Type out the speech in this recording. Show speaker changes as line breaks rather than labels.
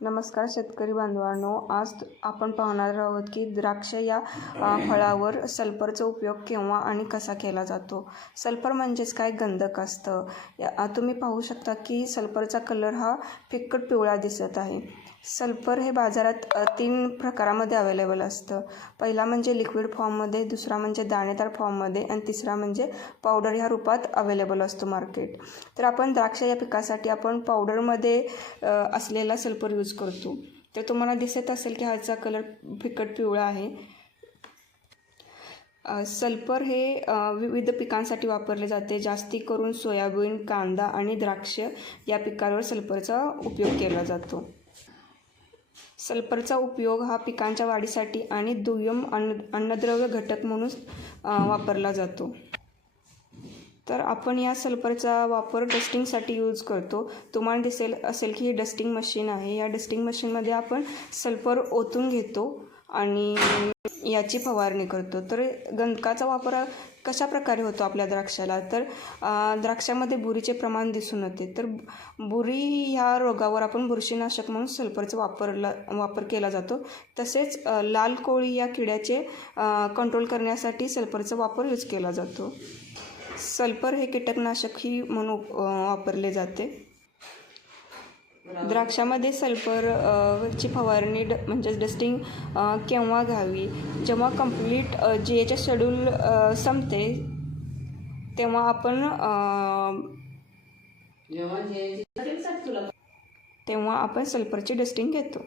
नमस्कार शेतकरी बांधवांनो आज आपण पाहणार आहोत की द्राक्ष या फळावर सल्फरचा उपयोग केव्हा आणि कसा केला जातो? सल्फर म्हणजेच काय? गंधक असतं. या- तुम्ही पाहू शकता की सल्फरचा कलर हा फिक्कट पिवळा दिसत आहे. सल्फर हे बाजारात तीन प्रकारामध्ये अवेलेबल असतं. पहिला म्हणजे लिक्विड फॉर्ममध्ये दुसरा म्हणजे दाणेदार फॉर्ममध्ये आणि तिसरा म्हणजे पावडर ह्या रूपात अवेलेबल असतो मार्केट. तर आपण द्राक्ष या पिकासाठी आपण पावडरमध्ये असलेला सल्फर यूज करतो. तर तुम्हाला दिसत असेल की ह्याचा कलर फिकट पिवळा आहे. सल्फर हे विविध पिकांसाठी वापरले जाते. जास्ती करून सोयाबीन कांदा आणि द्राक्ष या पिकांवर सल्फरचा उपयोग केला जातो. सल्फरचा उपयोग हा पिकांच्या वाढीसाठी आणि दुय्यम अन्न अन्नद्रव्य घटक म्हणून वापरला जातो. तर आपण या सल्फरचा वापर डस्टिंगसाठी यूज करतो. तुम्हाला दिसेल असेल की ही डस्टिंग मशीन आहे. या डस्टिंग मशीनमध्ये आपण सल्फर ओतून घेतो आणि याची फवारणी करतो. तर गंधकाचा वापर कशा प्रकारे होतो आपल्या द्राक्षाला? तर द्राक्षामध्ये बुरीचे प्रमाण दिसून येते. तर बुरी ह्या रोगावर आपण बुरशीनाशक म्हणून सल्फरचा वापरला वापर केला जातो. तसेच लाल कोळी या किड्याचे कंट्रोल करण्यासाठी सल्फरचा वापर यूज केला जातो. सल्फर हे कीटकनाशकही म्हणून वापरले जाते. द्राक्षामध्ये सल्फर ची फवारणी ड म्हणजेच डस्टिंग केव्हा घ्यावी? जेव्हा कंप्लीट जी एच शेड्यूल संपते तेव्हा आपण तेव्हा आपण सल्फरची डस्टिंग घेतो.